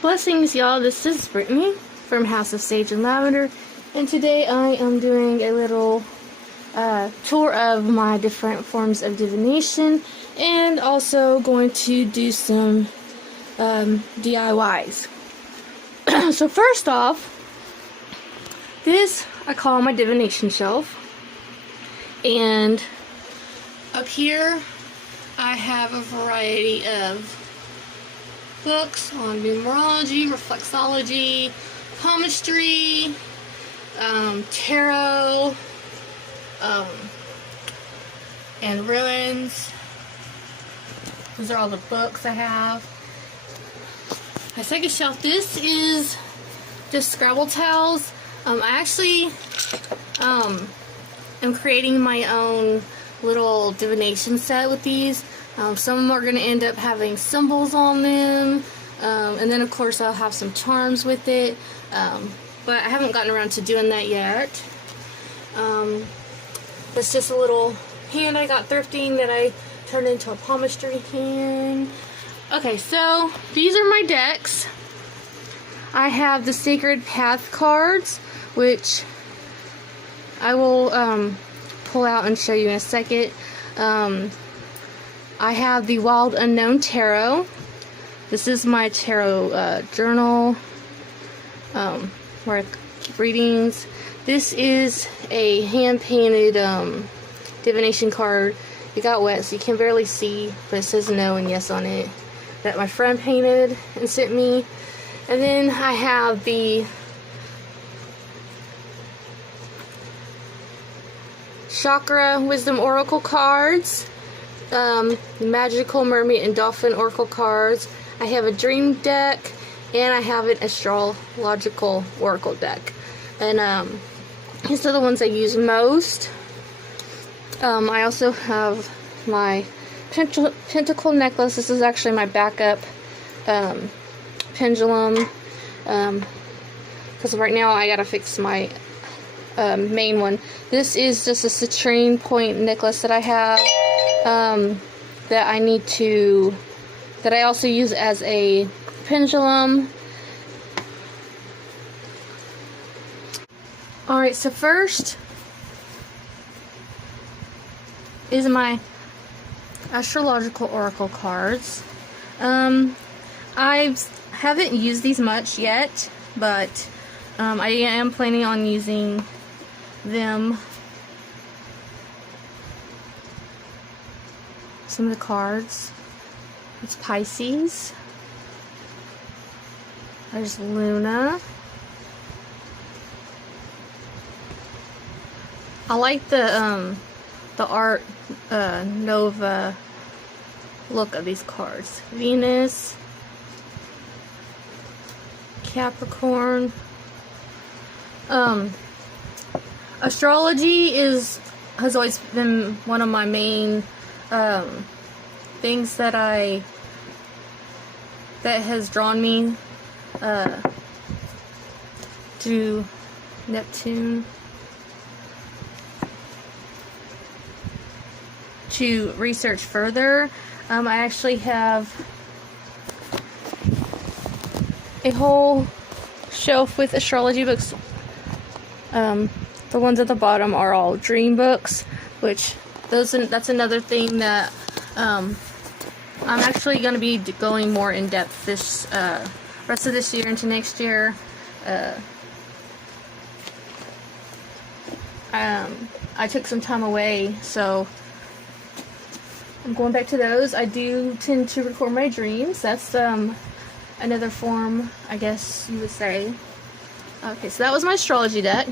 Blessings, y'all. This is Brittany from House of Sage and Lavender, and today I am doing a little tour of my different forms of divination, and also going to do some DIYs. So first off, this I call my divination shelf, and up here I have a variety of books on numerology, reflexology, palmistry, tarot, and ruins. Those are all the books I have. My second shelf, this is just Scrabble tiles. I actually am creating my own little divination set with these. Some of them are going to end up having symbols on them, and then of course I'll have some charms with it, but I haven't gotten around to doing that yet. It's just a little hand I got thrifting that I turned into a palmistry hand. Okay, so these are my decks. I have the Sacred Path cards, which I will pull out and show you in a second. I have the Wild Unknown Tarot. This is my tarot journal where I keep readings. This is a hand-painted divination card. It got wet, so you can barely see, but it says no and yes on it, that my friend painted and sent me. And then I have the Chakra Wisdom Oracle cards, Magical Mermaid and Dolphin Oracle cards. I have a Dream deck, and I have an Astrological Oracle deck. And these are the ones I use most. I also have my Pentacle necklace. This is actually my backup pendulum, because right now I gotta fix my main one. This is just a citrine point necklace that I have, that I also use as a pendulum. Alright, so first is my Astrological Oracle cards. I haven't used these much yet, but I am planning on using them. Some of the cards. It's Pisces. There's Luna. I like the art Nova look of these cards. Venus, Capricorn. Astrology has always been one of my main things that has drawn me to Neptune, to research further. I actually have a whole shelf with astrology books. The ones at the bottom are all dream books, which that's another thing that I'm actually going to be going more in depth this rest of this year into next year. I took some time away, so I'm going back to those. I do tend to record my dreams. That's another form, I guess you would say. Okay, so that was my astrology deck.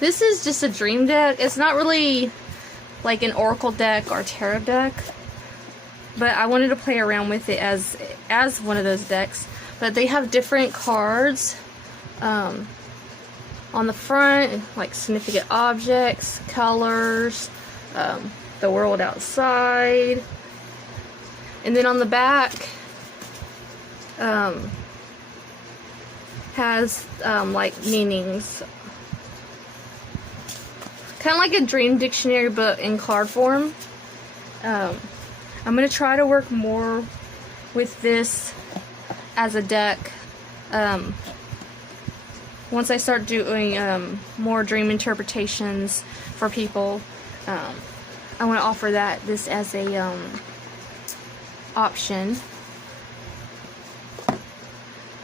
This is just a dream deck. It's not really like an oracle deck or tarot deck, but I wanted to play around with it as one of those decks. But they have different cards on the front, like significant objects, colors, the world outside, and then on the back has like meanings, kind of like a dream dictionary but in card form. I'm going to try to work more with this as a deck once I start doing more dream interpretations for people, I want to offer this as a option.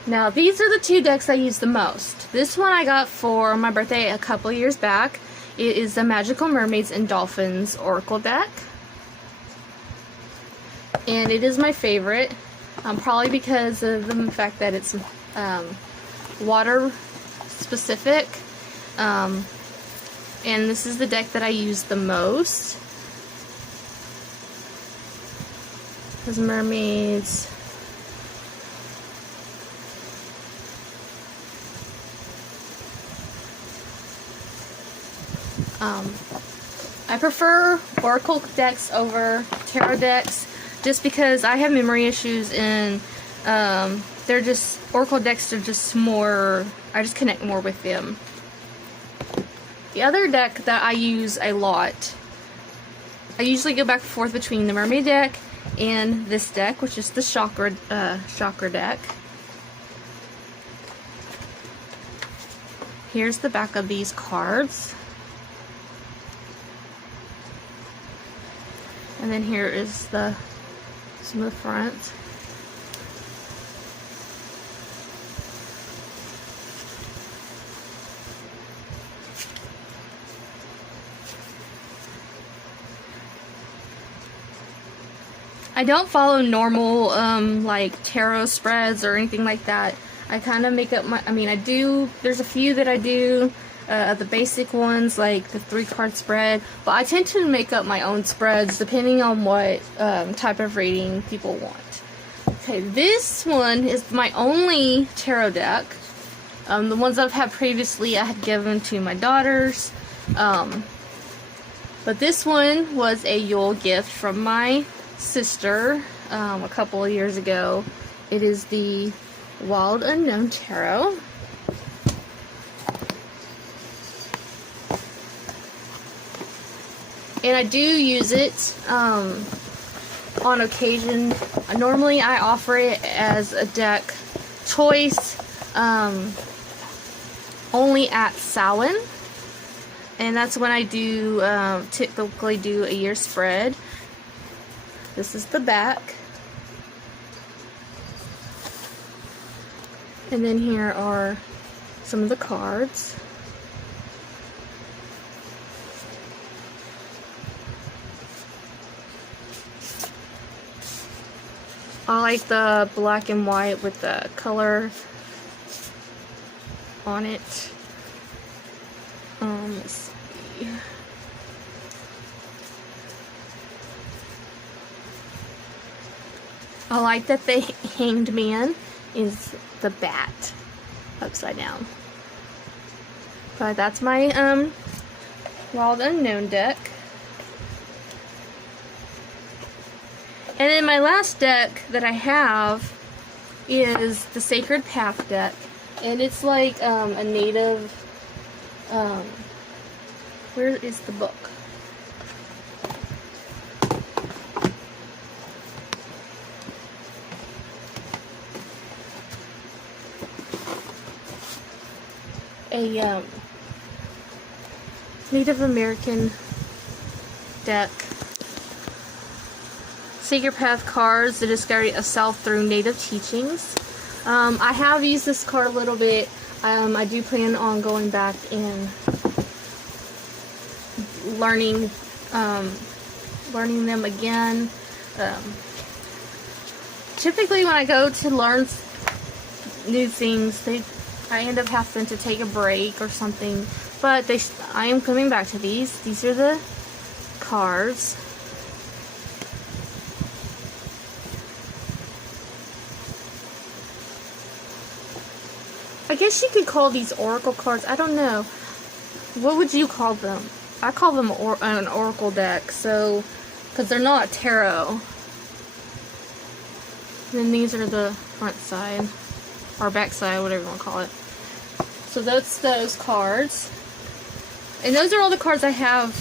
Now, these are the two decks I use the most. This one I got for my birthday a couple years back. It is the Magical Mermaids and Dolphins Oracle deck. And it is my favorite, probably because of the fact that it's water specific. And this is the deck that I use the most. Those mermaids. I prefer Oracle decks over Tarot decks just because I have memory issues, and Oracle decks are just more, I just connect more with them. The other deck that I use a lot, I usually go back and forth between the Mermaid deck and this deck, which is the Chakra deck. Here's the back of these cards. And then here is some of the front. I don't follow normal like tarot spreads or anything like that. I kind of make up my, I do, there's a few that I do, the basic ones like the 3-card spread, but I tend to make up my own spreads depending on what type of reading people want. Okay, this one is my only tarot deck. The ones I've had previously I had given to my daughters, but this one was a Yule gift from my sister a couple of years ago. It is the Wild Unknown Tarot. And I do use it on occasion. Normally I offer it as a deck choice only at Samhain, and that's when I do typically do a year spread. This is the back. And then here are some of the cards. I like the black and white with the color on it. Let's see. I like that the Hanged Man is the bat upside down. But that's my Wild Unknown deck. And then my last deck that I have is the Sacred Path deck. And it's like a native, where is the book? A Native American deck. Sacred Path cards, the discovery of self through native teachings. I have used this card a little bit. I do plan on going back and learning them again. Typically when I go to learn new things, I end up having to take a break or something. But I am coming back to these. These are the cards. I guess you could call these oracle cards. I don't know. What would you call them? I call them an oracle deck, so because they're not tarot. Then these are the front side or back side, whatever you want to call it. So that's those cards, and those are all the cards I have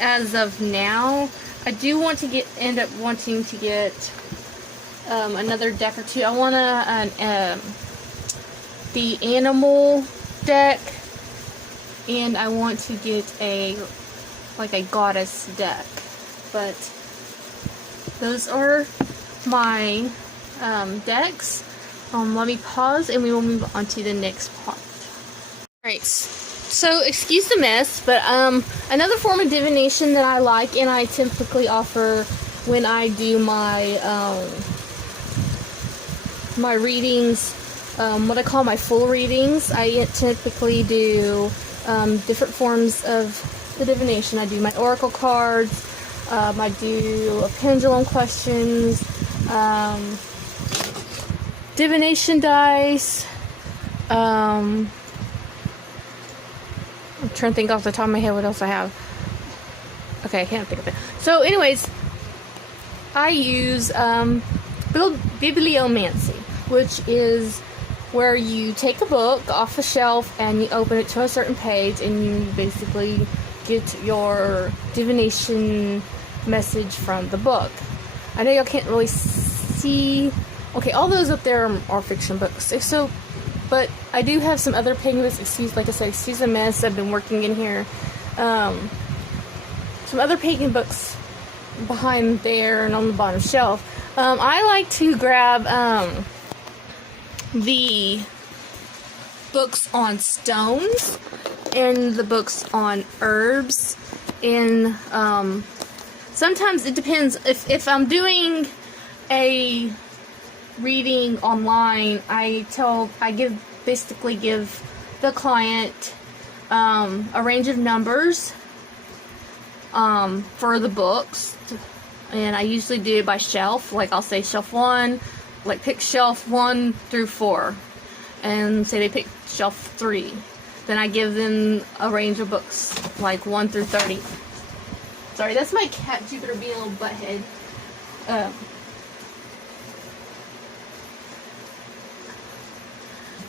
as of now. I do want to end up wanting to get another deck or two. I want the animal deck, and I want to get a goddess deck. But those are my decks. Let me pause and we will move on to the next part. Alright, so excuse the mess, but another form of divination that I like and I typically offer when I do my my readings, what I call my full readings. I typically do different forms of the divination. I do my oracle cards, I do pendulum questions, divination dice. I'm trying to think off the top of my head what else I have. Okay, I can't think of it. So anyways, I use bibliomancy, which is where you take a book off a shelf and you open it to a certain page and you basically get your divination message from the book. I know y'all can't really see. Okay, all those up there are fiction books. So, but I do have some other pagan books. Excuse the mess. I've been working in here. Some other pagan books behind there and on the bottom shelf. I like to grab the books on stones and the books on herbs, and sometimes it depends. If I'm doing a reading online, I basically give the client a range of numbers for the books, and I usually do it by shelf. Like I'll say shelf 1, like pick shelf 1 through 4, and say they pick shelf 3. Then I give them a range of books like 1 through 30. Sorry, that's my cat Jupiter being a little butthead.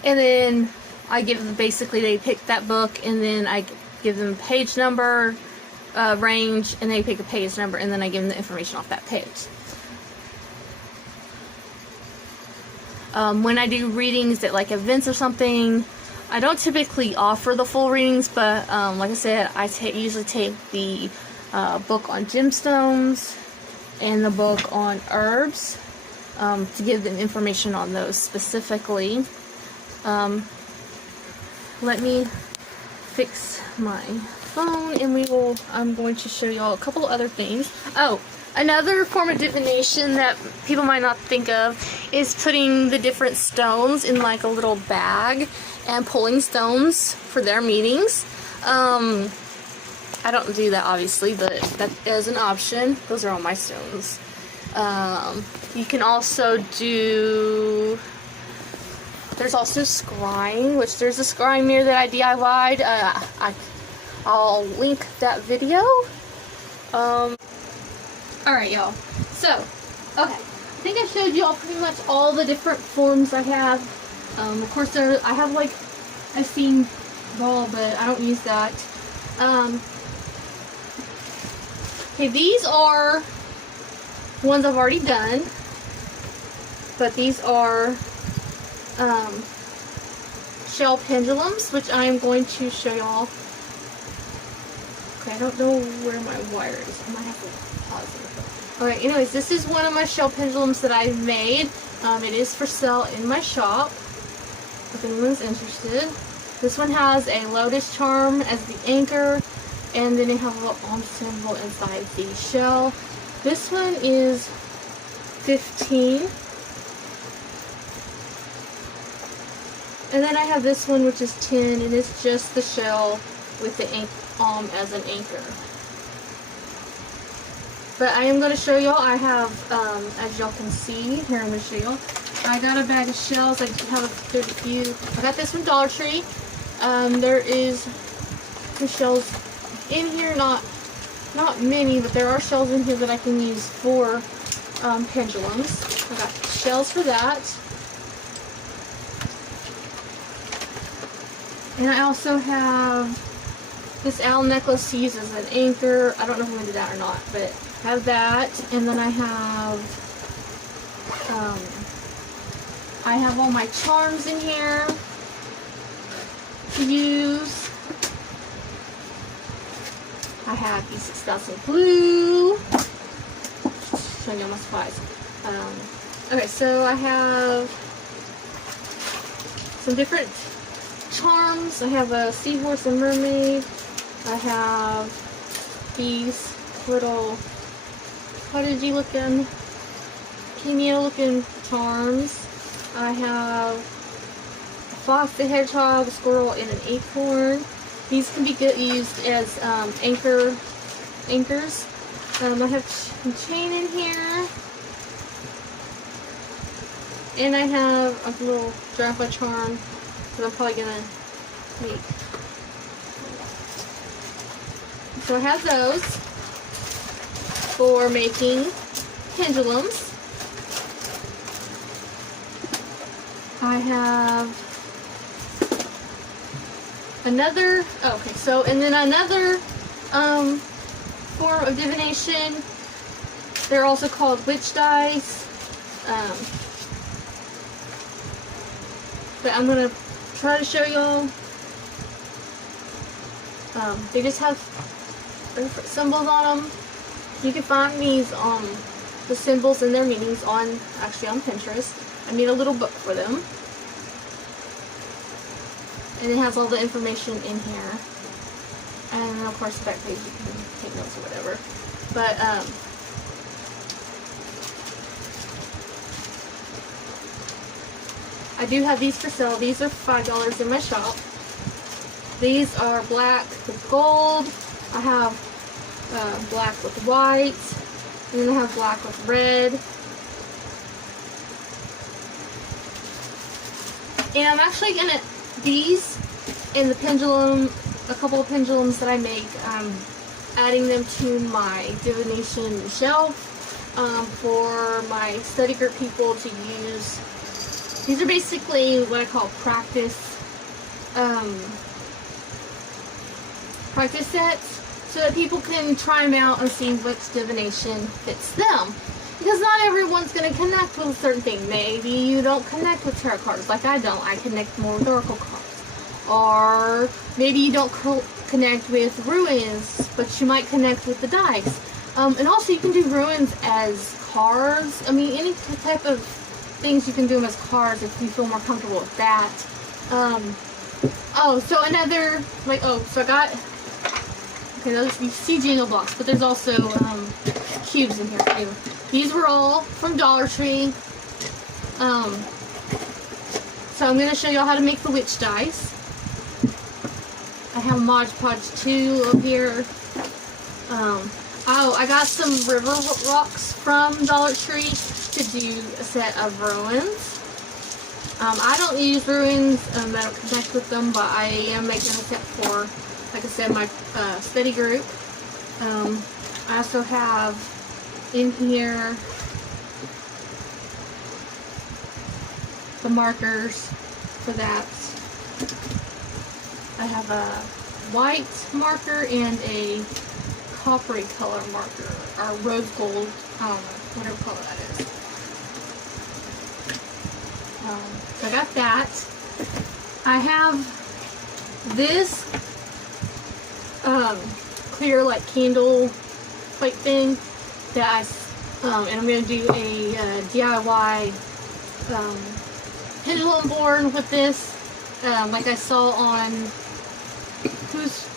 And then I give them, basically they pick that book, and then I give them a page number, range, and they pick a page number, and then I give them the information off that page. When I do readings at like events or something, I don't typically offer the full readings, but like I said, I usually take the book on gemstones and the book on herbs to give them information on those specifically. Let me fix my phone and I'm going to show y'all a couple other things. Oh, another form of divination that people might not think of is putting the different stones in like a little bag and pulling stones for their meetings. I don't do that obviously, but that is an option. Those are all my stones. You can also do, there's also scrying, which there's a scrying mirror that I DIY'd. I'll link that video. Alright, y'all. So, okay. I think I showed y'all pretty much all the different forms I have. Of course, I have like a steam ball, but I don't use that. Okay, these are ones I've already done, but these are shell pendulums, which I am going to show y'all. Okay, I don't know where my wire is. I might have to pause it. Okay, anyways, this is one of my shell pendulums that I've made. It is for sale in my shop, if anyone's interested. This one has a lotus charm as the anchor, and then it has a little alm symbol inside the shell. This one is 15. And then I have this one, which is 10, and it's just the shell with the alm as an anchor. But I am going to show y'all, I have, as y'all can see, here I'm going to show y'all, I got a bag of shells. There's a few. I got this from Dollar Tree. There is some shells in here, not many, but there are shells in here that I can use for pendulums. I got shells for that. And I also have this owl necklace to use as an anchor. I don't know if I'm going to do that or not, but I have that. And then I have all my charms in here. to use. I have these 6000 glue. Showing you my supplies. Okay, so I have some different charms. I have a seahorse and mermaid. I have these little cottagey looking, cameo looking charms. I have a fox, the hedgehog, a squirrel, and an acorn. These can be used as anchors. I have some chain in here. And I have a little giraffe charm that I'm probably going to make. So I have those for making pendulums. I have another, okay, so, and then another form of divination. They're also called witch dice. But I'm going to try to show y'all. They just have different symbols on them. You can find these the symbols and their meanings on Pinterest. I made a little book for them. And it has all the information in here. And of course the back page you can take notes or whatever. But I do have these for sale. These are $5 in my shop. These are black with gold. I have black with white. And then I have black with red. And I'm actually gonna, these and the pendulum, a couple of pendulums that I make, adding them to my divination shelf for my study group people to use. These are basically what I call practice sets, so that people can try them out and see which divination fits them. Because not everyone's going to connect with a certain thing. Maybe you don't connect with tarot cards like I don't. I connect more with oracle cards. Or maybe you don't connect with ruins, but you might connect with the dice. And also you can do ruins as cards. I mean, any type of things you can do them as cards if you feel more comfortable with that. Oh, so another, like, oh, so I got, okay, those, you see jingle blocks, but there's also cubes in here too. These were all from Dollar Tree. So I'm going to show y'all how to make the witch dice. I have Mod Podge 2 up here. Oh, I got some river rocks from Dollar Tree to do a set of ruins. I don't use ruins, I don't connect with them, but I am making a set for, like I said, my study group. I also have in here the markers for that. I have a white marker and a coppery color marker, or rose gold, I don't know, whatever color that is. So I got that. I have this clear like candle plate thing that and I'm going to do a DIY pendulum board with this, like I saw on who's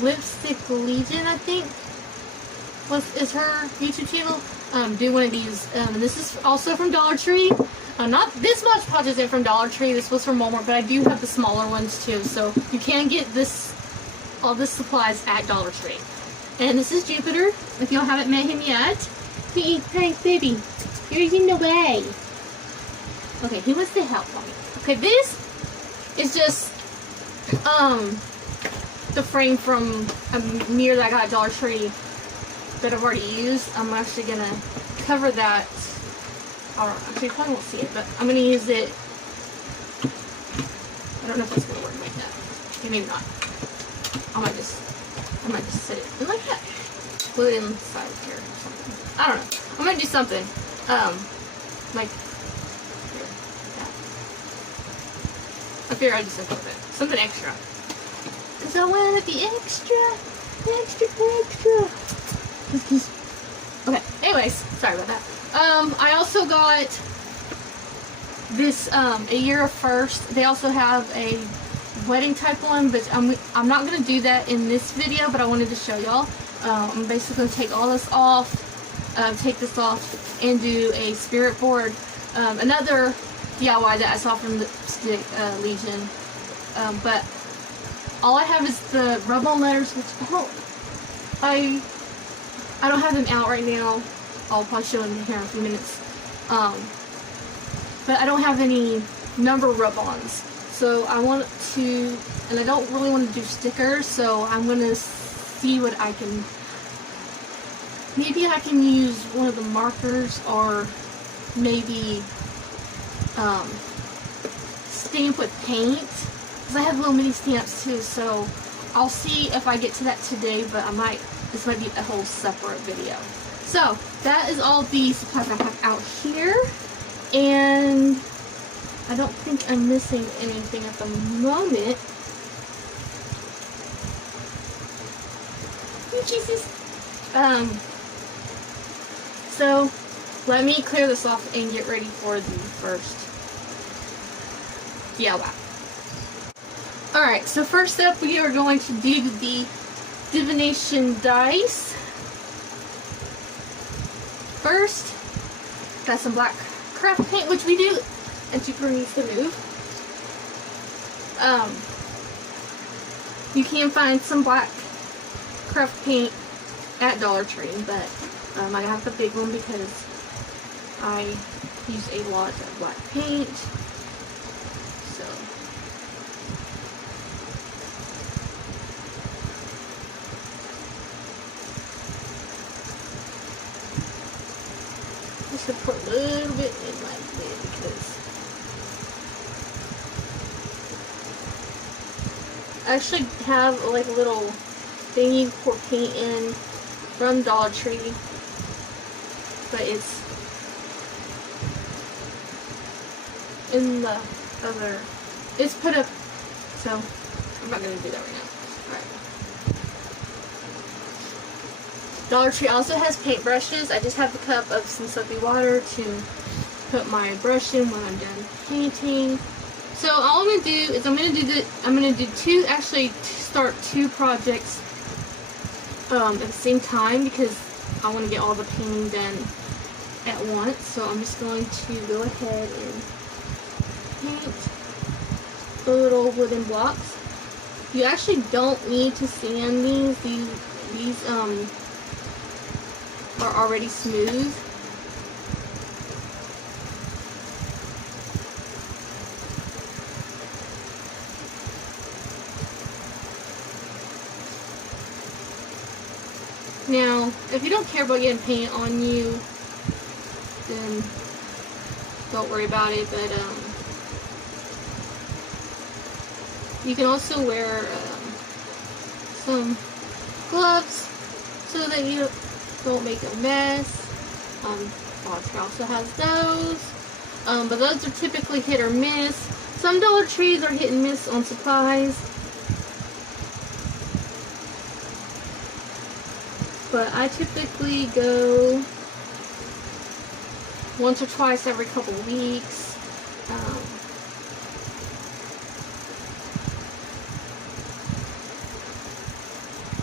Lipstick Legion, I think is her YouTube channel. Do one of these. And this is also from Dollar Tree. Not this much Podge isn't from Dollar Tree. This was from Walmart, but I do have the smaller ones too. So you can get this, all this supplies at Dollar Tree. And this is Jupiter. If y'all haven't met him yet, thanks, baby. You're in the way. Okay, he wants to help me. Okay, this is just the frame from a mirror that I got at Dollar Tree that I've already used. I'm actually gonna cover that. Or actually, you probably won't see it, but I'm gonna use it. I don't know if it's gonna work like that. Maybe not. I might just set it in like that. Put it inside here or something. I don't know. I'm gonna do something. Like here, like that. I figured I'd just include it. Something extra. Because I wanted the extra. Okay, anyways, sorry about that. I also got this, a year of first. They also have a wedding type one, but I'm not going to do that in this video, but I wanted to show y'all. I'm basically going to take all this off, take this off, and do a spirit board. Another DIY that I saw from the Legion. But all I have is the rub-on letters, which I don't have them out right now. I'll probably show them here in a few minutes. But I don't have any number rub-ons. So I want to, and I don't really want to do stickers, so I'm going to see what I can, maybe I can use one of the markers, or maybe stamp with paint, because I have little mini stamps too, so I'll see if I get to that today, but this might be a whole separate video. So that is all the supplies I have out here, and I don't think I'm missing anything at the moment. Oh, Jesus. So let me clear this off and get ready for the first DIY. Alright, so first up we are going to do the Divination dice. First, got some black craft paint, which we do, and Super needs to move. You can find some black craft paint at Dollar Tree, but I have the big one because I use a lot of black paint. So just to put a little bit in my lid because I actually have like a little thing you pour paint in from Dollar Tree, but it's in the other, it's put up, so I'm not going to do that right now. Alright. Dollar Tree also has paint brushes. I just have a cup of some soapy water to put my brush in when I'm done painting. So all I'm going to do is I'm going to do start two projects at the same time because I want to get all the painting done at once. So I'm just going to go ahead and paint the little wooden blocks. You actually don't need to sand these. These are already smooth. Now, if you don't care about getting paint on you, then don't worry about it, but you can also wear some gloves so that you don't make a mess. Dollar Tree also has those, but those are typically hit or miss. Some Dollar Trees are hit and miss on supplies, but I typically go once or twice every couple of weeks.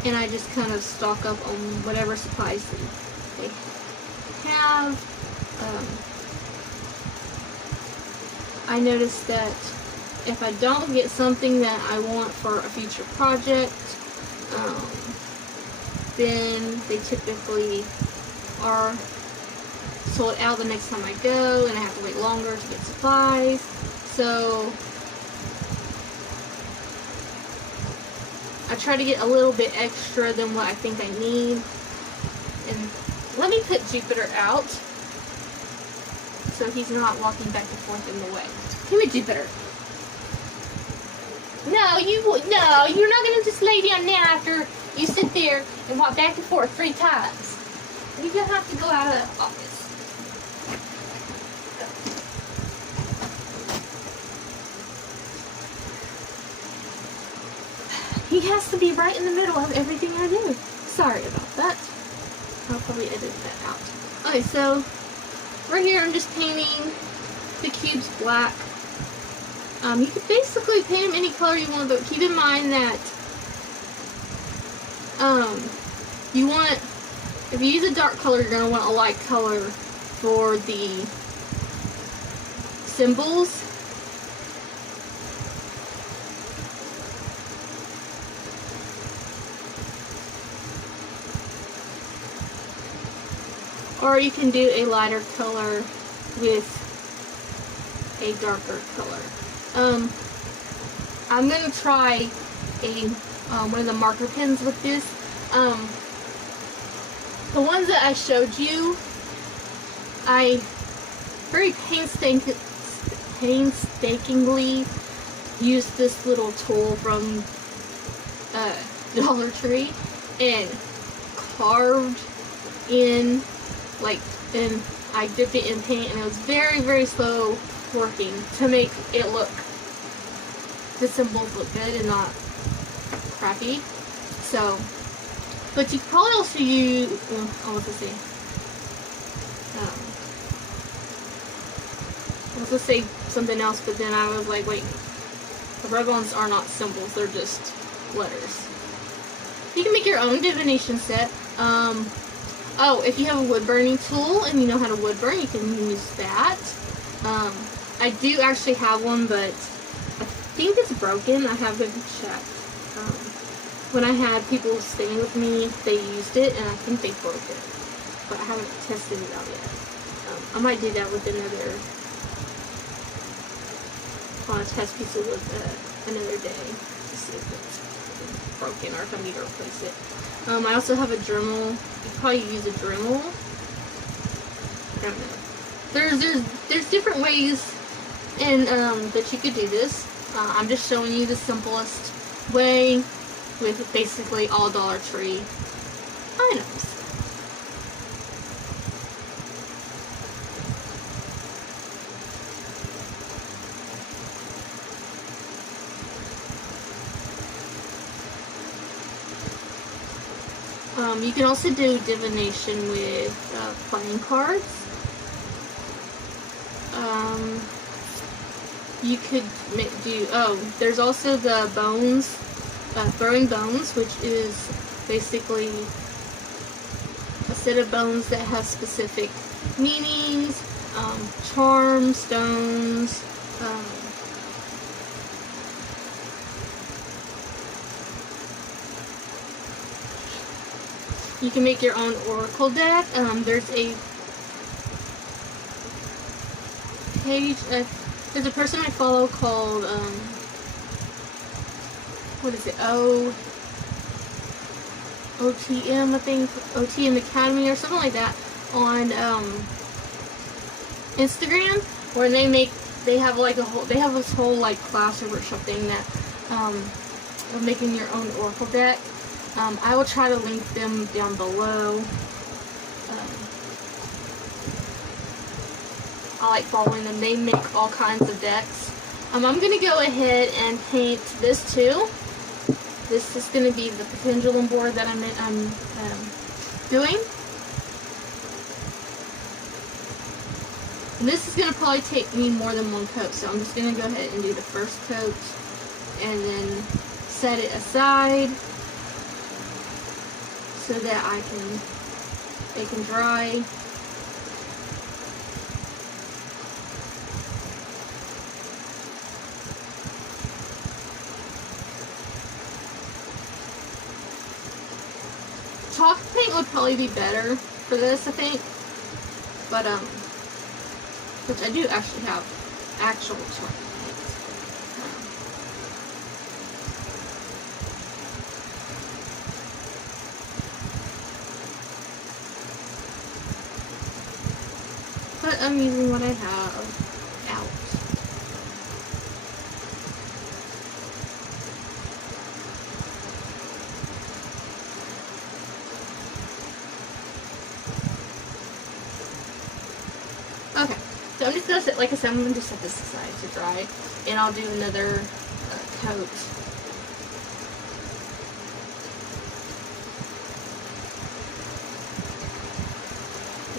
And I just kind of stock up on whatever supplies they have. I noticed that if I don't get something that I want for a future project, then they typically are sold out the next time I go, and I have to wait longer to get supplies. So I try to get a little bit extra than what I think I need. And let me put Jupiter out so he's not walking back and forth in the way. Come here, Jupiter. No, you're not gonna just lay down now after you sit there and walk back and forth 3 times. You're gonna have to go out of the office. has to be right in the middle of everything I do. Sorry about that. I'll probably edit that out. Okay, so right here I'm just painting the cubes black. You can basically paint them any color you want, but keep in mind that you want, if you use a dark color, you're going to want a light color for the symbols. Or you can do a lighter color with a darker color. I'm gonna try one of the marker pens with this. The ones that I showed you, I very painstakingly used this little tool from Dollar Tree and carved in, and I dipped it in paint, and it was very, very slow working to make it look, the symbols look good and not crappy. So, but you could probably also use, I was gonna say something else, but then I was like, wait, the red ones are not symbols, they're just letters. You can make your own divination set. Oh, if you have a wood burning tool and you know how to wood burn, you can use that. I do actually have one, but I think it's broken. I haven't checked. When I had people staying with me, they used it, and I think they broke it. But I haven't tested it out yet. I might do that with another test piece with another day to see if it's broken or if I need to replace it. I also have a Dremel. You could probably use a Dremel. I don't know. There's different ways and that you could do this. I'm just showing you the simplest way with basically all Dollar Tree items. You can also do divination with playing cards. You could do, there's also the bones, throwing bones, which is basically a set of bones that have specific meanings, charms, stones, you can make your own oracle deck. There's a page, there's a person I follow called, what is it, OTM, I think, OTM Academy or something like that, on Instagram, where they have like they have this whole like class or workshop thing that, of making your own oracle deck. I will try to link them down below. I like following them. They make all kinds of decks. I'm going to go ahead and paint this too. This is going to be the pendulum board that I'm doing. And this is going to probably take me more than one coat, so I'm just going to go ahead and do the first coat and then set it aside so that it can dry. Chalk paint would probably be better for this, I think, but which I do actually have actual chalk paint. But I'm using what I have out. Okay, so I'm just gonna set, like I said, I'm gonna just set this aside to dry, and I'll do another coat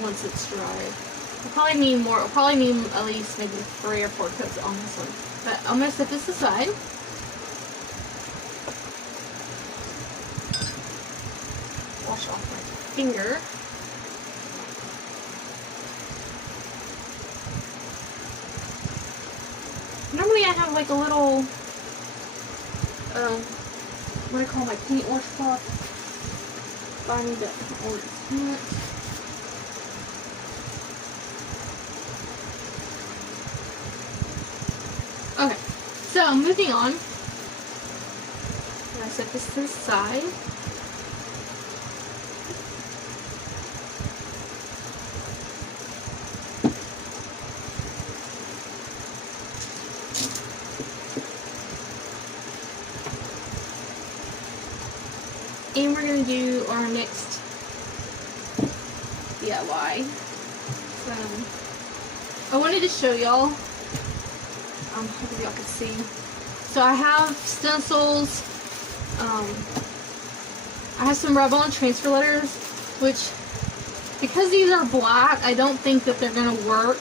once it's dry. I'll probably need more. I'll probably need at least maybe 3 or 4 coats on this one. But I'm gonna set this aside. Wash off my finger. Normally I have like a little, what do I call my paint washcloth? But I need to order it. Okay, so moving on. I'm gonna set this to the side. And we're going to do our next DIY. I wanted to show y'all, hopefully y'all can see. So I have stencils, I have some Revlon transfer letters, which, because these are black, I don't think that they're going to work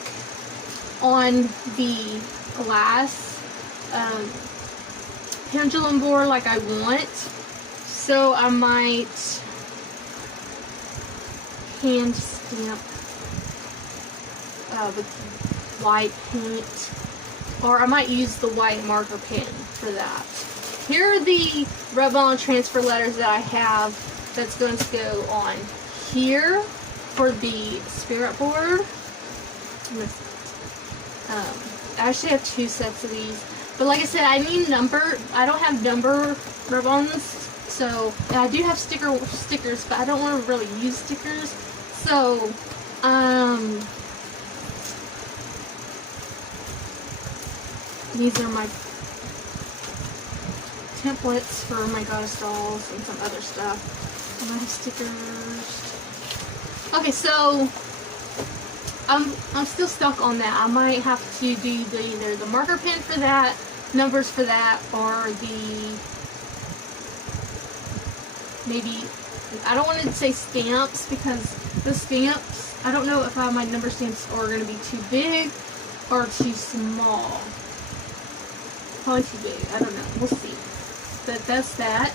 on the glass pendulum board like I want. So I might hand stamp with white paint, or I might use the white marker pen for that. Here are the Revlon transfer letters that I have that's going to go on here for the spirit board. I actually have 2 sets of these, but like I said, I need number. I don't have number Revlons. So, and I do have stickers, but I don't want to really use stickers. So, these are my templates for my goddess dolls and some other stuff. And I have stickers. Okay, so I'm still stuck on that. I might have to do either the marker pen for that, numbers for that, or the maybe, I don't want to say stamps, because the stamps, I don't know if my number stamps are going to be too big or too small. Probably too big. I don't know. We'll see. But that's that.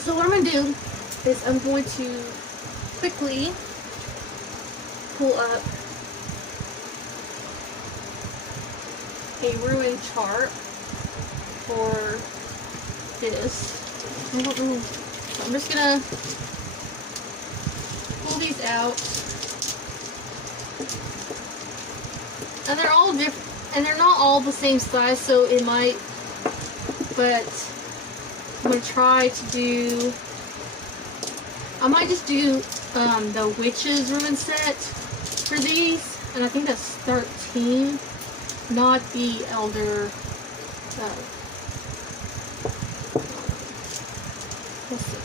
So what I'm going to do is I'm going to quickly pull up a ruin chart for this. I don't know. So I'm just gonna pull these out, and they're all different, and they're not all the same size, so it might, but I'm gonna try to do, I might just do the Witches ruin set for these, and I think that's 13, not the Elder. Let's see.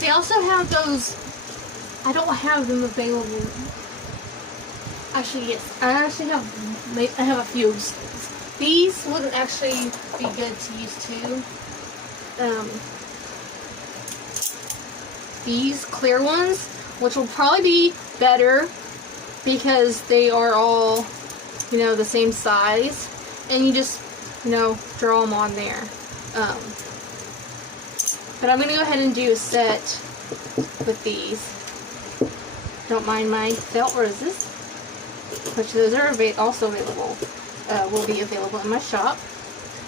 They also have those, I don't have them available. Actually, yes, I have a few of these. These wouldn't actually be good to use too. These clear ones, which will probably be better because they are all, you know, the same size, and you just, you know, draw them on there. But I'm going to go ahead and do a set with these. Don't mind my felt roses, which those are also available, will be available in my shop.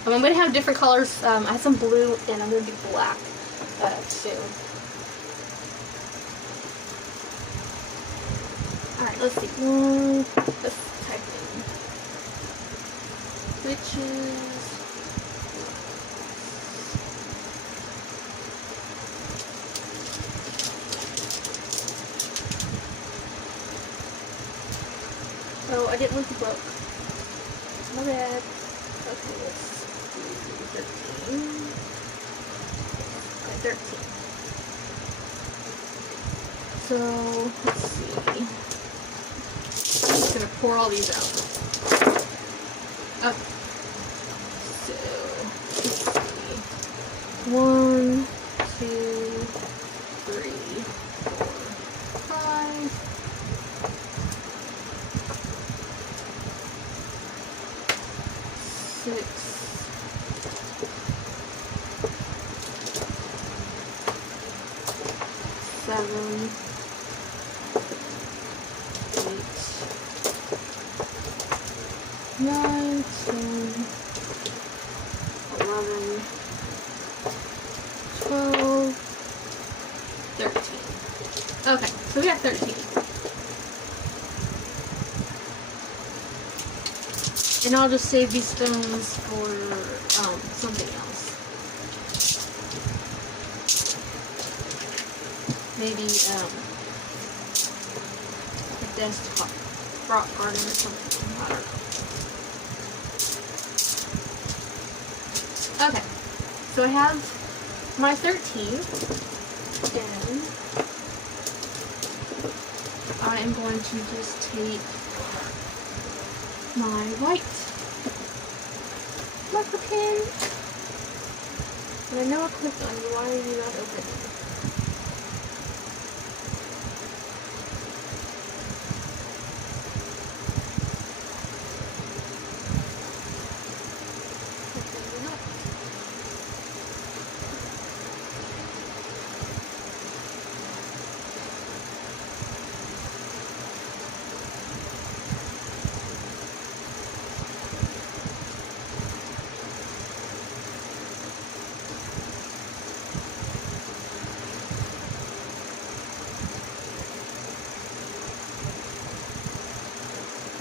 I'm going to have different colors. I have some blue, and I'm going to do black too. Alright, let's see. Let's type in Witches. Oh, I didn't look the book. My bad. Okay, let's do 13. Okay, 13. So, let's see. I'm just going to pour all these out. Okay. So, let's see. 1, 2, 3, 4, 5. 6, 7, 8, 9, 10, 11, 12, 13. Okay, so we got 13. And I'll just save these stones for something else. Maybe a desktop rock garden or something. I don't know. Okay, so I have my 13, and I am going to just take my white marker pen. And I know I clicked on you. Why are you not opening?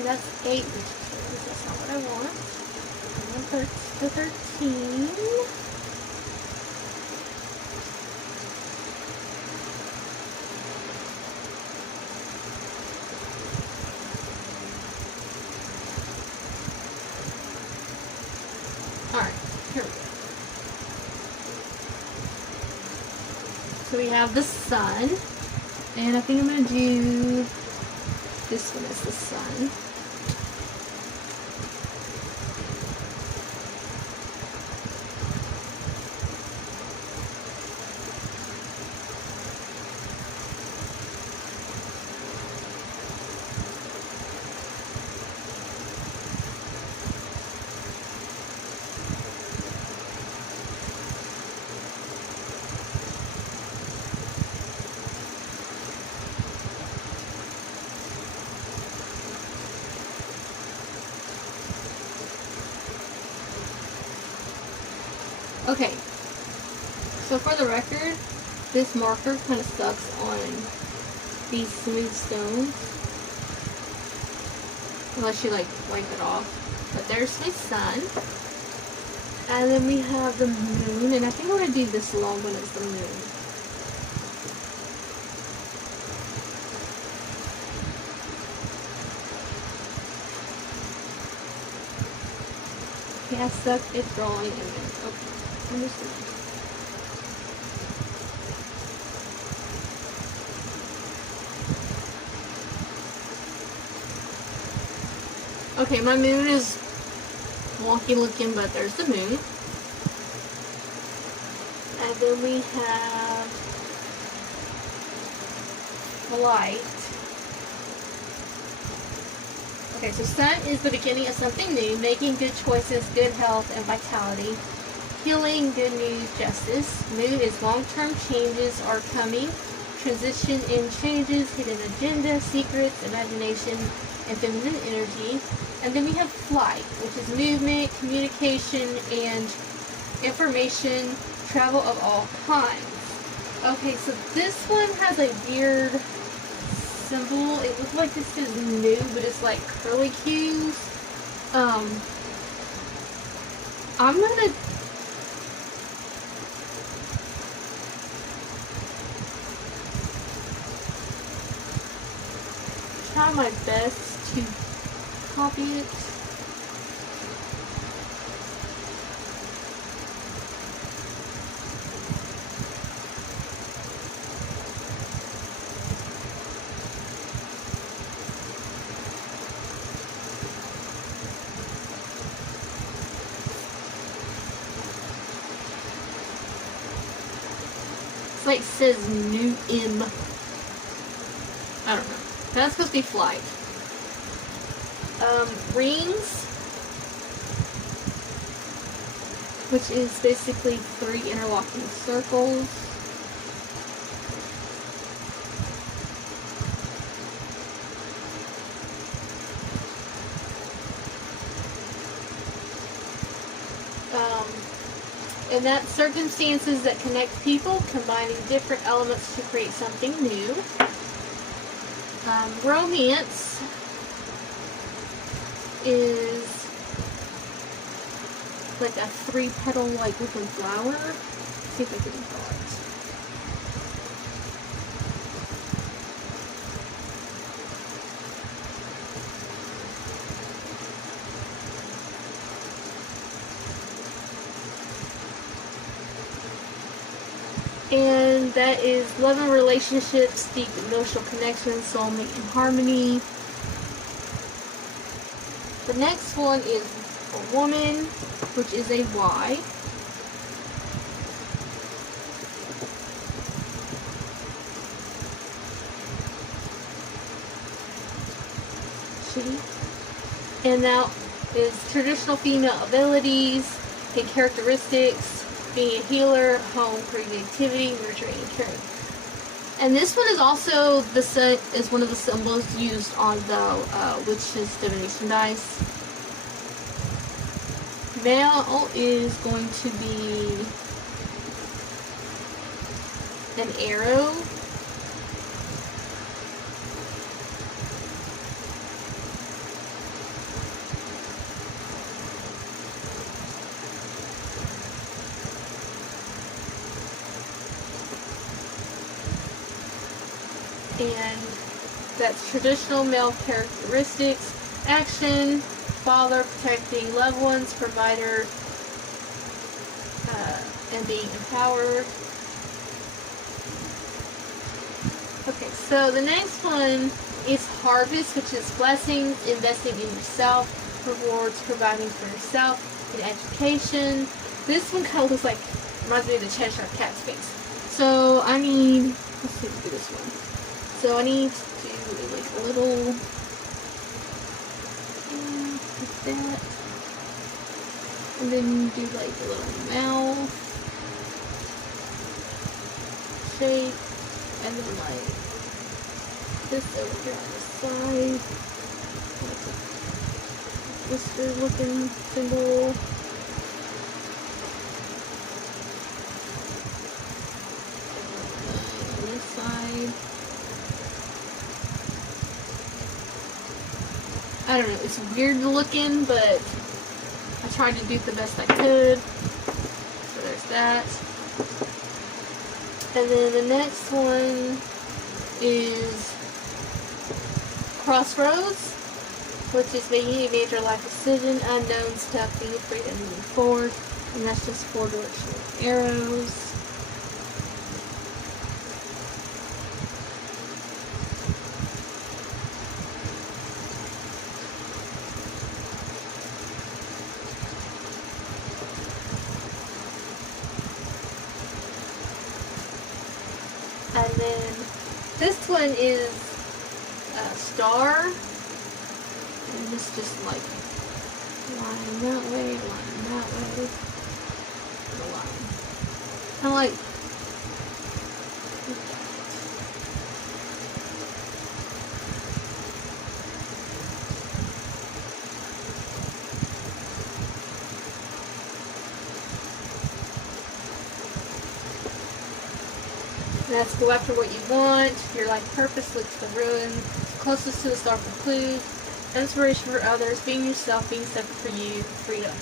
That's 8 registers. That's not what I want. I want the 13. Alright, here we go. So we have the sun. And I think I'm going to do this one as the sun. Okay, so for the record, this marker kind of sucks on these smooth stones, unless you like wipe it off. But there's my sun, and then we have the moon, and I think I'm going to do this long one as the moon. Okay, I suck at drawing images. Okay. Okay, my moon is wonky looking, but there's the moon. And then we have the light. Okay, so sun is the beginning of something new, making good choices, good health, and vitality. Healing, good news, justice. Moon is long-term changes are coming. Transition in changes, hidden agenda, secrets, imagination, and feminine energy. And then we have flight, which is movement, communication, and information, travel of all kinds. Okay, so this one has a weird symbol. It looks like this is new, but it's like curly cues. I'm gonna try my best to copy it. like says new M. I don't know. That's supposed to be flight. Rings, which is basically 3 interlocking circles. And that's circumstances that connect people, combining different elements to create something new. Romance is like a 3-petal like looking flower. Let's see if I can draw it. And that is love and relationships, deep emotional connection, soulmate, and harmony. The next one is a woman, which is a Y. She. And that is traditional female abilities and characteristics, being a healer, home, creativity, nurturing, and caring. And this one is also is one of the symbols used on the Witch's Divination dice. Male is going to be an arrow. And that's traditional male characteristics, action, father, protecting loved ones, provider, and being empowered. Okay, so the next one is harvest, which is blessings, investing in yourself, rewards, providing for yourself, and education. This one kind of looks like, reminds me of the Cheshire Cat's face. So I need, let's see if we do this one. So I need to do like a little, like that, and then do like a little mouth shape, and then like this over here on the side, like a whisker looking symbol. On this side. I don't know, it's weird looking, but I tried to do the best I could. So there's that. And then the next one is Crossroads, which is making a major life decision, unknown stuff, being afraid of moving forward. And that's just 4 directional arrows. And then this one is a star, and it's just like line that way, line that way, and a line. Kind of like Let's go after what you want. Your life purpose leads to ruin. Closest to the star for clues. Inspiration for others. Being yourself. Being separate for you. Freedom.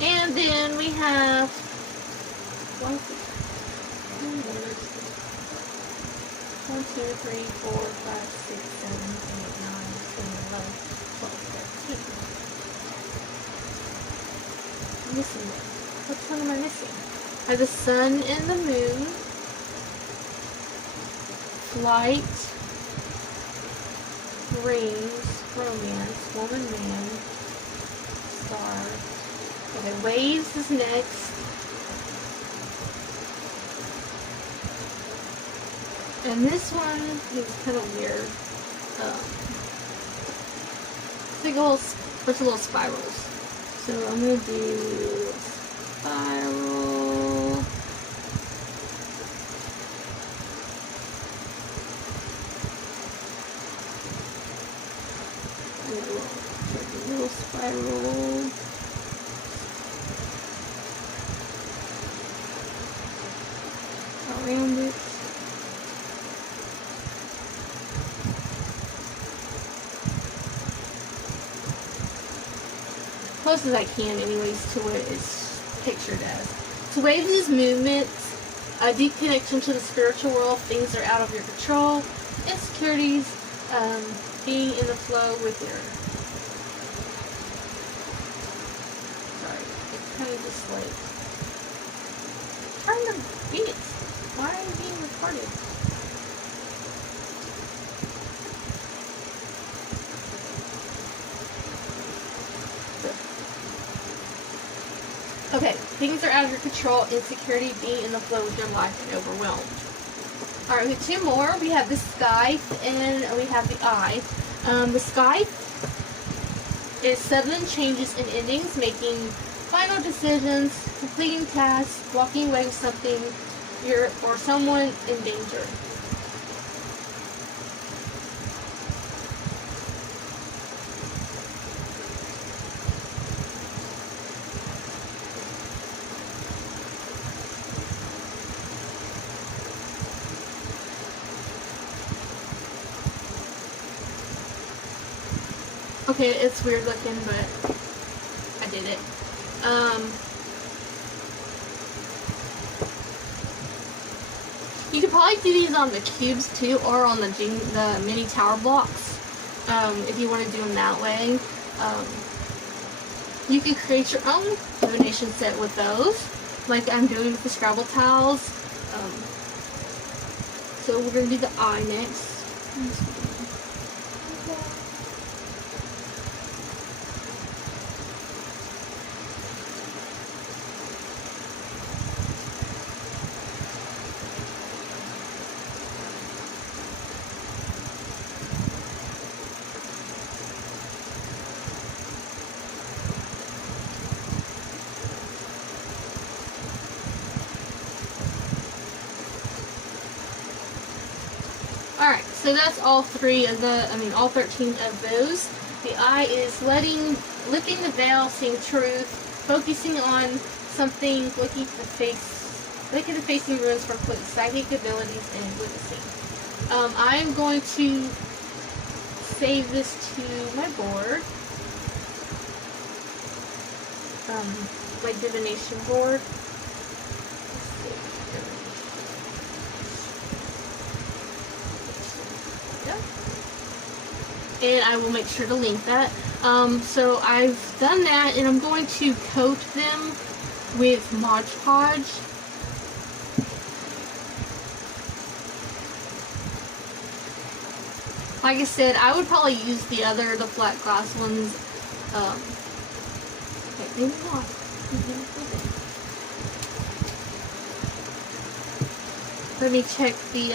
And then we have 1, 2, 3, 4, 5, 6, 7, 8, 9, 10, 11, 12, 13. I'm missing one. Which one am I missing? I have the sun and the moon. Light, rings, romance, woman, man, star. Okay, waves is next. And this one is kind of weird. Big old bunch of little spirals. So I'm gonna do a spiral. And a little spiral. Around it. Close as I can anyways to what it's pictured as. So waves is movements, a deep connection to the spiritual world, things are out of your control, insecurities, being in the flow with your... Sorry, it's kind of just like... Turn the beats. Why are you being recorded? Okay, things are out of your control, insecurity, being in the flow with your life, and overwhelmed. Alright, we have two more. We have the sky and we have the eye. The sky is sudden changes and endings, making final decisions, completing tasks, walking away with something or someone in danger. Okay, it's weird looking, but I did it. You could probably do these on the cubes too, or on the mini tower blocks, if you want to do them that way. You can create your own divination set with those, like I'm doing with the Scrabble tiles. So we're going to do the eye next. Alright, so that's all 13 of those. The eye is lifting the veil, seeing truth, focusing on something, looking to facing ruins for quick psychic abilities and witnessing. I am going to save this to my board, my divination board. And I will make sure to link that. So I've done that, and I'm going to coat them with Mod Podge. Like I said, I would probably use the flat glass ones. Okay, maybe not. Let me check the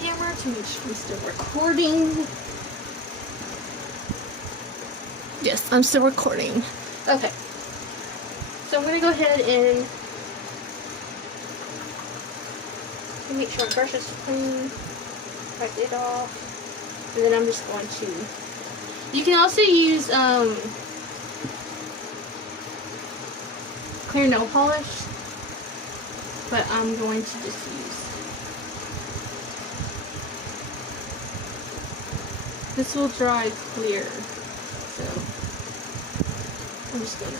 camera to make sure I'm still recording. Yes, I'm still recording. Okay. So I'm going to go ahead and make sure my brush is clean. Wipe it off. And then I'm just going to... You can also use clear nail polish. But I'm going to just use... This will dry clear. So I'm just gonna...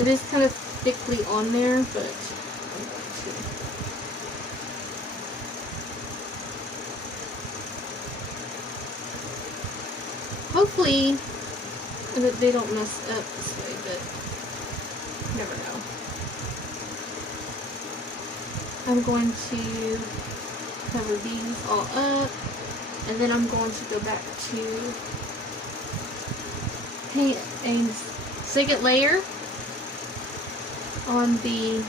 It is kind of thickly on there, but I'm going to... Hopefully that they don't mess up this way, but you never know. I'm going to cover these all up, and then I'm going to go back to paint a second layer on the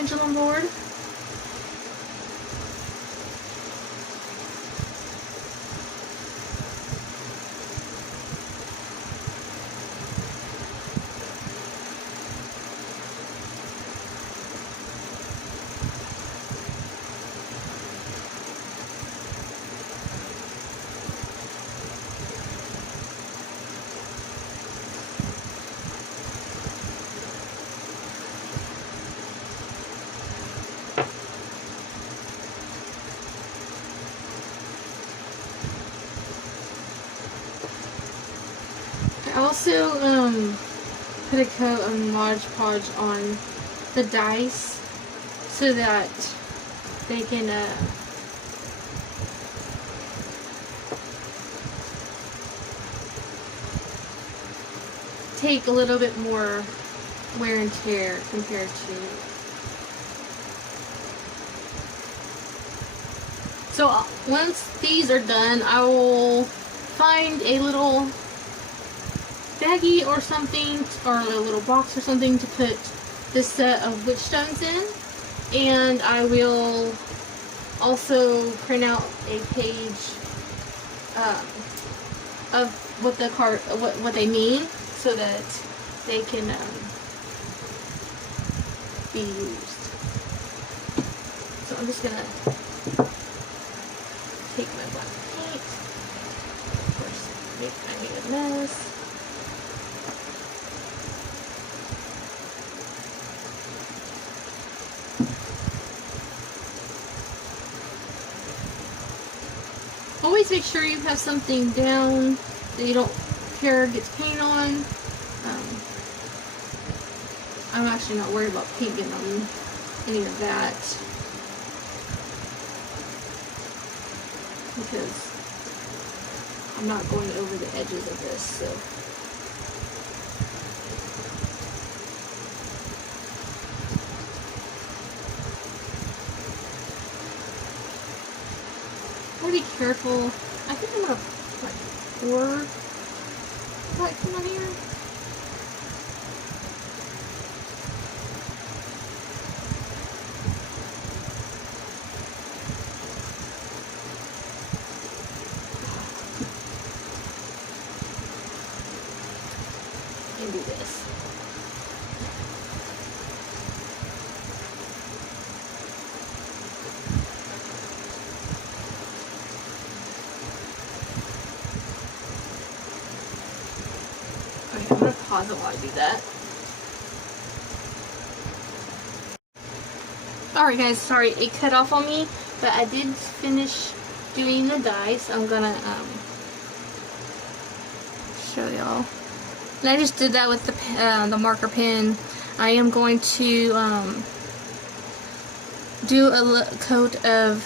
pendulum board. I also put a coat of Mod Podge on the dice so that they can take a little bit more wear and tear compared to. So once these are done, I will find a little baggie or something, or a little box or something to put this set of witch stones in, and I will also print out a page of what the card, what they mean, so that they can be used. So I'm just gonna take my black paint. Of course, I made a mess. Always make sure you have something down that you don't care gets paint on. I'm actually not worried about paint getting on any of that, because I'm not going over the edges of this, so. Gotta be careful. I think I'm gonna like pour black paint on here. And do this. I'm gonna pause it while I do that. Alright guys, sorry it cut off on me, but I did finish doing the dice. I'm gonna show y'all. And I just did that with the marker pen. I am going to do a coat of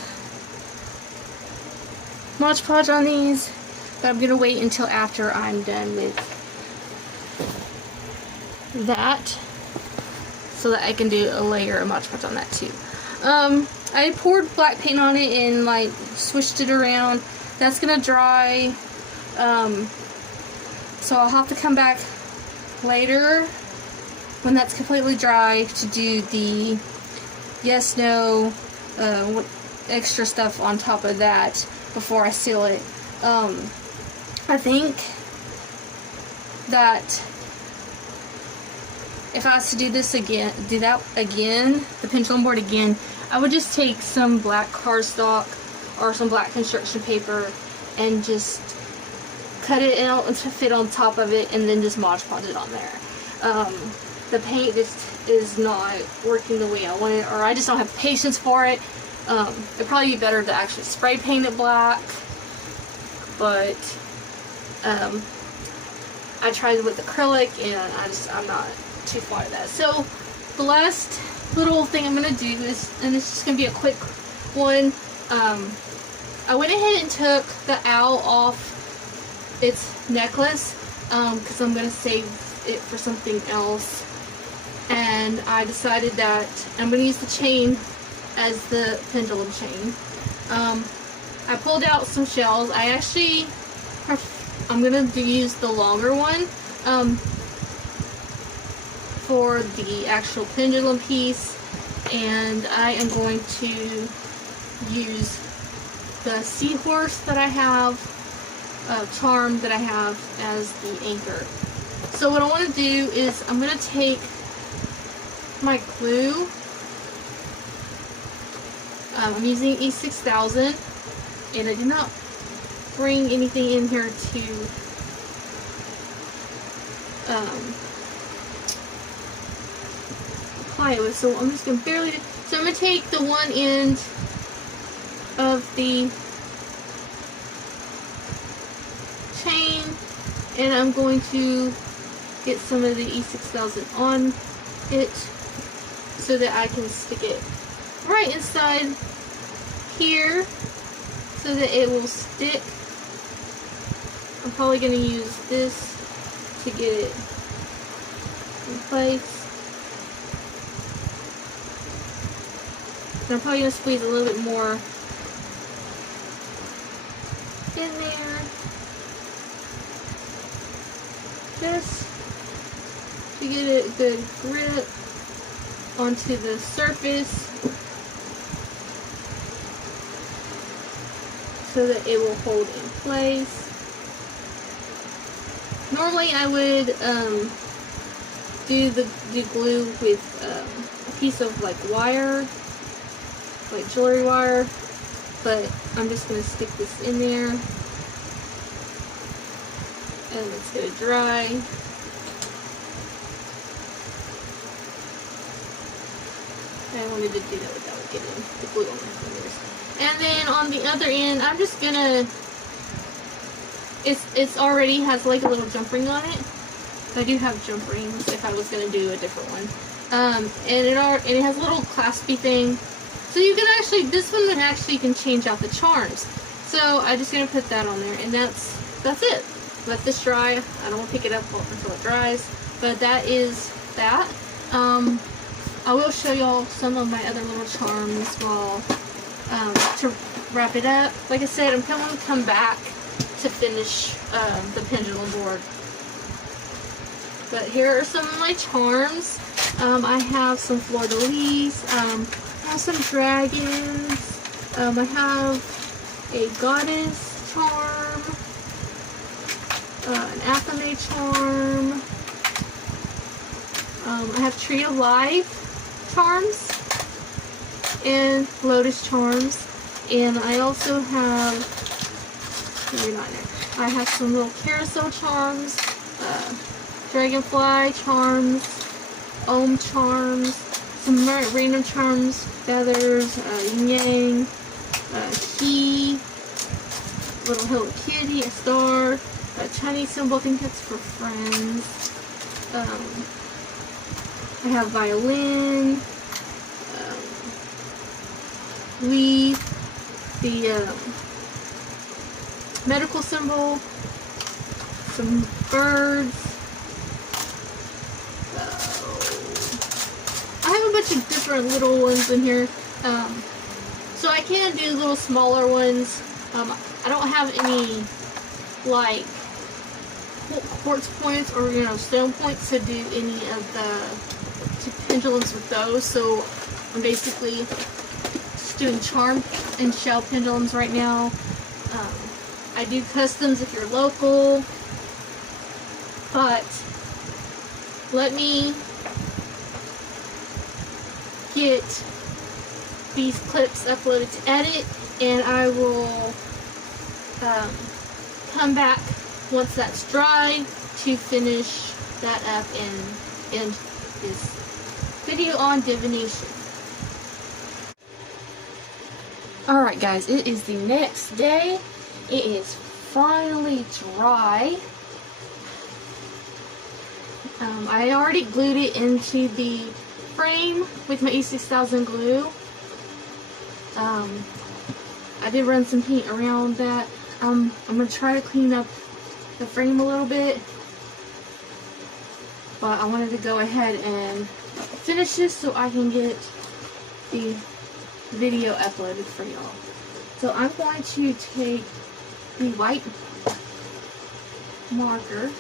Mod Podge on these, but I'm gonna wait until after I'm done with that, so that I can do a layer of Mod Podge on that too. I poured black paint on it and like swished it around. That's gonna dry, so I'll have to come back later when that's completely dry to do the yes, no, extra stuff on top of that before I seal it. I think that if I was to do this again, the pendulum board again, I would just take some black cardstock or some black construction paper and just cut it out to fit on top of it, and then just Mod Podge it on there. The paint just is not working the way I want it, or I just don't have patience for it. It'd probably be better to actually spray paint it black, but I tried with acrylic and I'm not too fond of that. So the last little thing I'm gonna do is, and it's just gonna be a quick one, I went ahead and took the owl off its necklace because I'm gonna save it for something else, and I decided that I'm gonna use the chain as the pendulum chain. I pulled out some shells. I'm gonna use the longer one for the actual pendulum piece, and I am going to use the seahorse that I have, charm that I have as the anchor. So what I want to do is I'm going to take my glue. I'm using E6000, and I did not bring anything in here to apply it with, so I'm just going to barely do. So I'm going to take the one end of the chain, and I'm going to get some of the E6000 on it so that I can stick it right inside here so that it will stick. I'm probably going to use this to get it in place. And I'm probably going to squeeze a little bit more in there, just to get a good grip onto the surface so that it will hold in place. Normally I would do the glue with a piece of like wire, like jewelry wire, but I'm just going to stick this in there and it's going to dry. I wanted to do that without getting the glue on my fingers. And then on the other end, I'm just going to, it's already has like a little jump ring on it. I do have jump rings if I was going to do a different one. And it has a little claspy thing. So you can actually, this one actually can change out the charms. So I'm just going to put that on there, and that's it. Let this dry. I don't want to pick it up until it dries, but that is that. I will show y'all some of my other little charms while, to wrap it up. Like I said, I'm going to come back to finish the pendulum board. But here are some of my charms. I have some fleur-de-lis. I have some dragons. I have a goddess charm, an athame charm. I have tree of life charms and lotus charms, and I also have, I have some little carousel charms, dragonfly charms, ohm charms, some random charms, feathers, yin yang, key, little Hello Kitty, a star, a Chinese symbol, I think that's for friends. I have violin, leaf, the medical symbol, some birds. I have a bunch of different little ones in here. So I can do little smaller ones. I don't have any like quartz points or stone points to do any of the pendulums with those. So I'm basically just doing charm and shell pendulums right now. I do customs if you're local, but let me get these clips uploaded to edit, and I will come back once that's dry to finish that up and end this video on divination. Alright guys, it is the next day. It is finally dry. I already glued it into the frame with my E6000 glue. I did run some paint around that. I'm going to try to clean up the frame a little bit, but I wanted to go ahead and finish this so I can get the video uploaded for y'all. So I'm going to take the white marker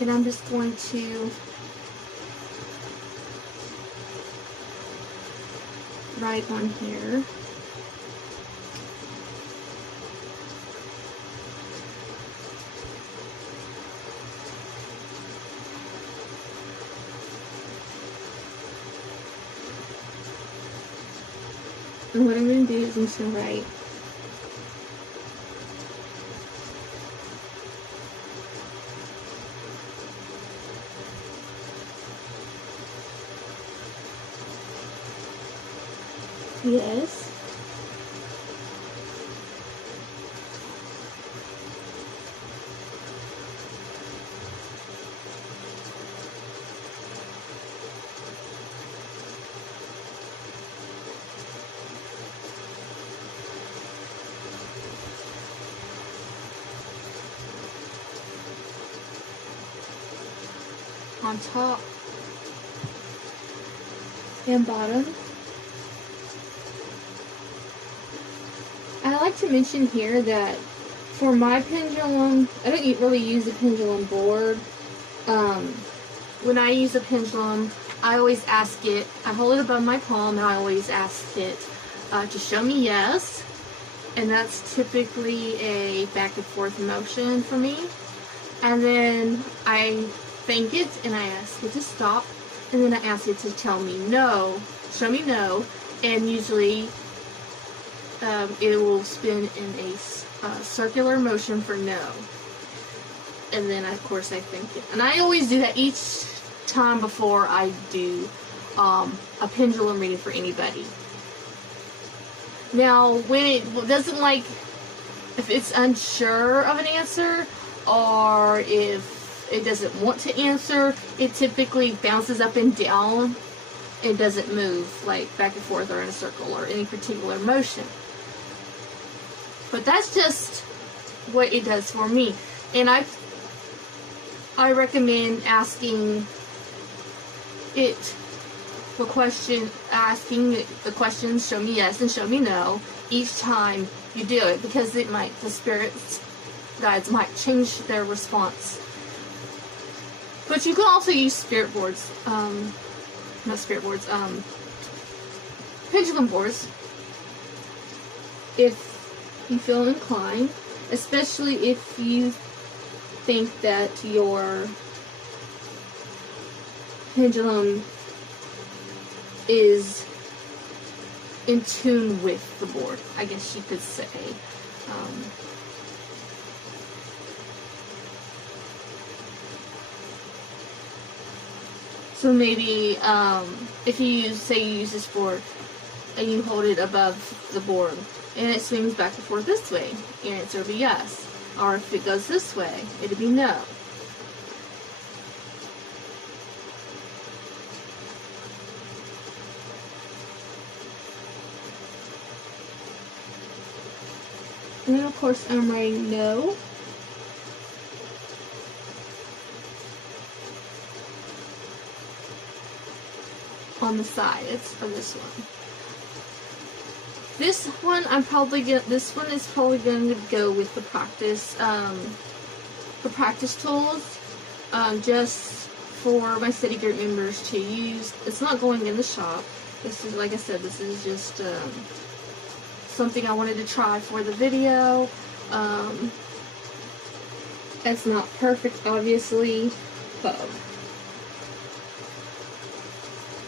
And I'm just going to write on here. And what I'm going to do is I'm just going to write yes. On top and bottom. I like to mention here that for my pendulum, I don't really use a pendulum board. When I use a pendulum, I always ask it, I hold it above my palm and I always ask it to show me yes. And that's typically a back and forth motion for me. And then I thank it and I ask it to stop. And then I ask it to tell me no, show me no. And usually it will spin in a circular motion for no. And then of course I thank it. And I always do that each time before I do a pendulum reading for anybody. Now when it doesn't, like, if it's unsure of an answer or if it doesn't want to answer, it typically bounces up and down. It doesn't move like back and forth or in a circle or any particular motion. But that's just what it does for me. And I recommend asking it the question, asking the questions, show me yes and show me no, each time you do it, because it might, the spirits guides might change their response. But you can also use spirit boards, not spirit boards, pendulum boards, if you feel inclined, especially if you think that your pendulum is in tune with the board, I guess you could say. So maybe if you say you use this board and you hold it above the board and it swings back and forth this way, your answer will be yes. Or if it goes this way, it'll be no. And then of course I'm writing no. On the sides of this one. This one I'm probably gonna, this one is probably going to go with the practice tools, just for my study group members to use. It's not going in the shop. This is, like I said, this is just something I wanted to try for the video. It's not perfect, obviously, but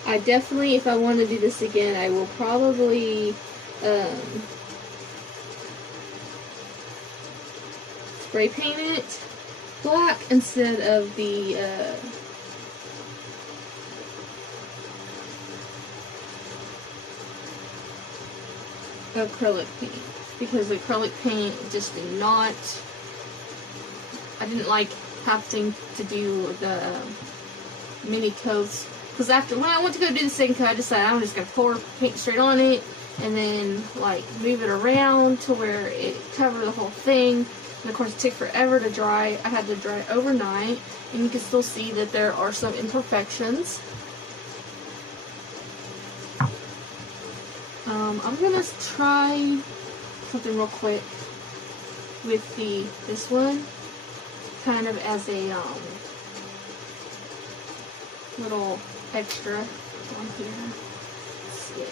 I definitely, if I want to do this again, I will probably spray paint it black instead of the acrylic paint, because the acrylic paint just did not, I didn't like having to do the mini coats, because after, when I went to go do the second coat, I decided I'm just going to pour paint straight on it and then like move it around to where it covered the whole thing. And of course it took forever to dry. I had to dry it overnight, and you can still see that there are some imperfections. I'm gonna try something real quick with this one, kind of as a little extra on here. Let's see.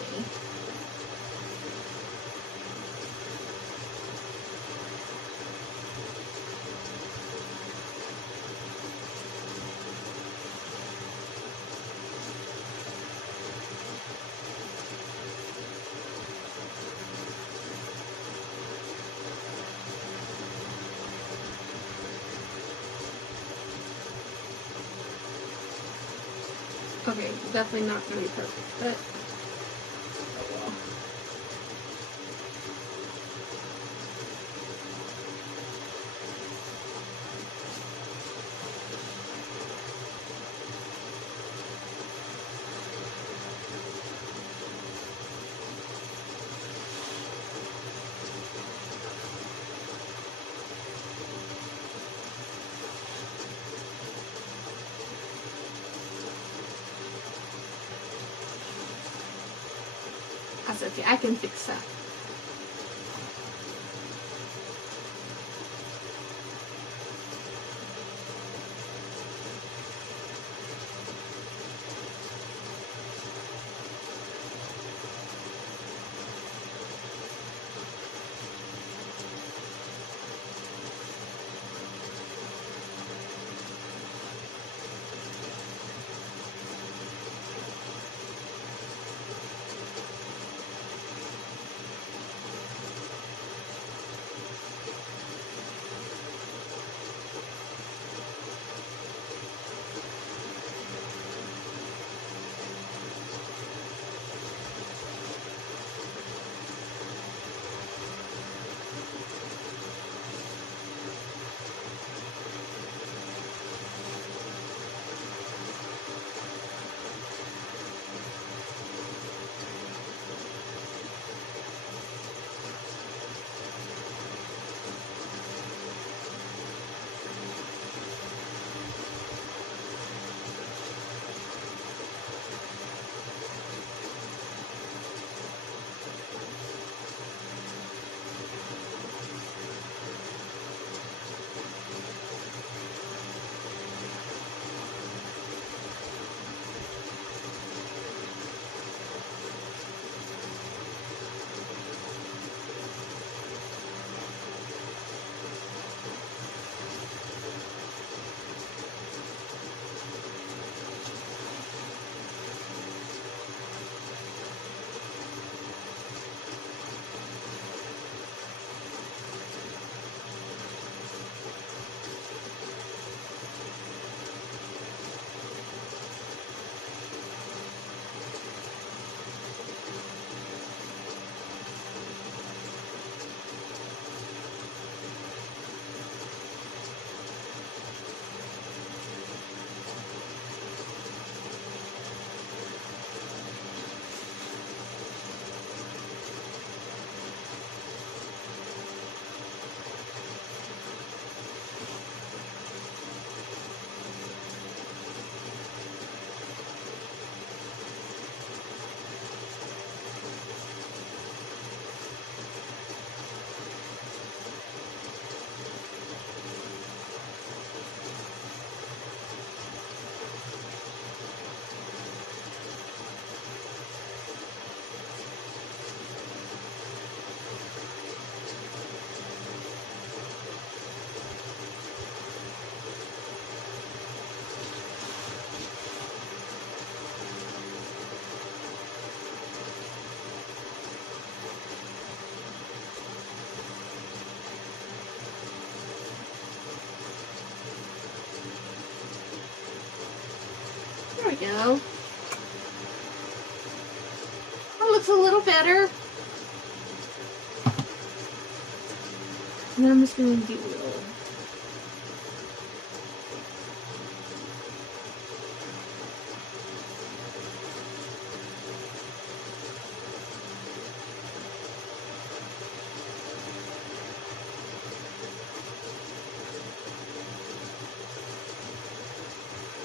Okay, definitely not going to be perfect, but oh well. That's okay, I can fix that. There we go. That looks a little better. And then I'm just going to do a little.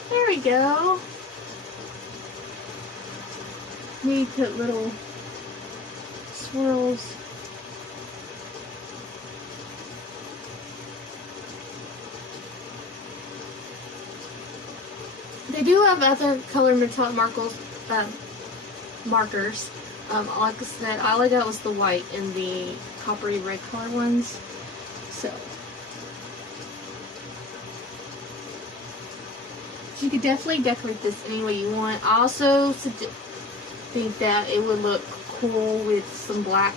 There we go. Maybe put little swirls. They do do have other color metallic markers. Like I said, all I got was the white and the coppery red color ones. So you could definitely decorate this any way you want. I also think that it would look cool with some black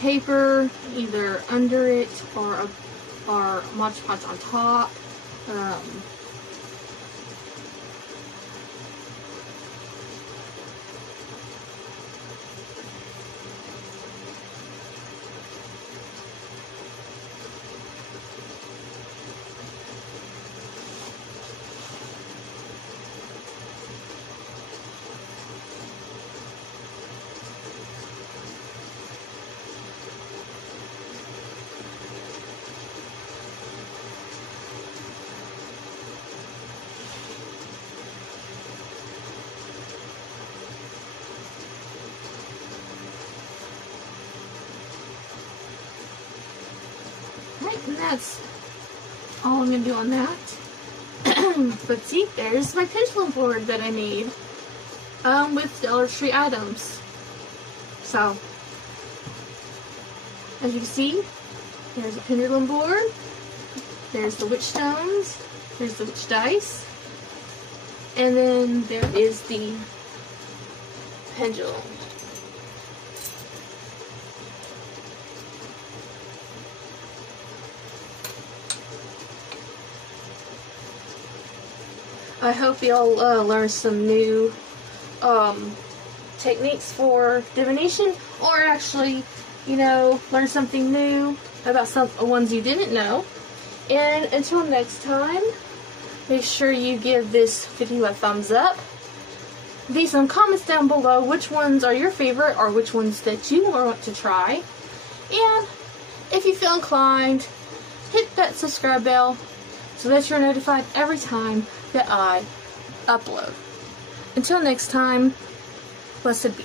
paper, either under it or Mod Podge on top. And that's all I'm going to do on that. But see, there's my pendulum board that I made with Dollar Tree items. So, as you can see, there's a pendulum board, there's the witch stones, there's the witch dice, and then there is the pendulum. I hope y'all learn some new techniques for divination, or actually, you know, learn something new about some ones you didn't know. And until next time, make sure you give this video a thumbs up. Leave some comments down below which ones are your favorite or which ones that you want to try. And if you feel inclined, hit that subscribe bell so that you're notified every time that I upload. Until next time, blessed be.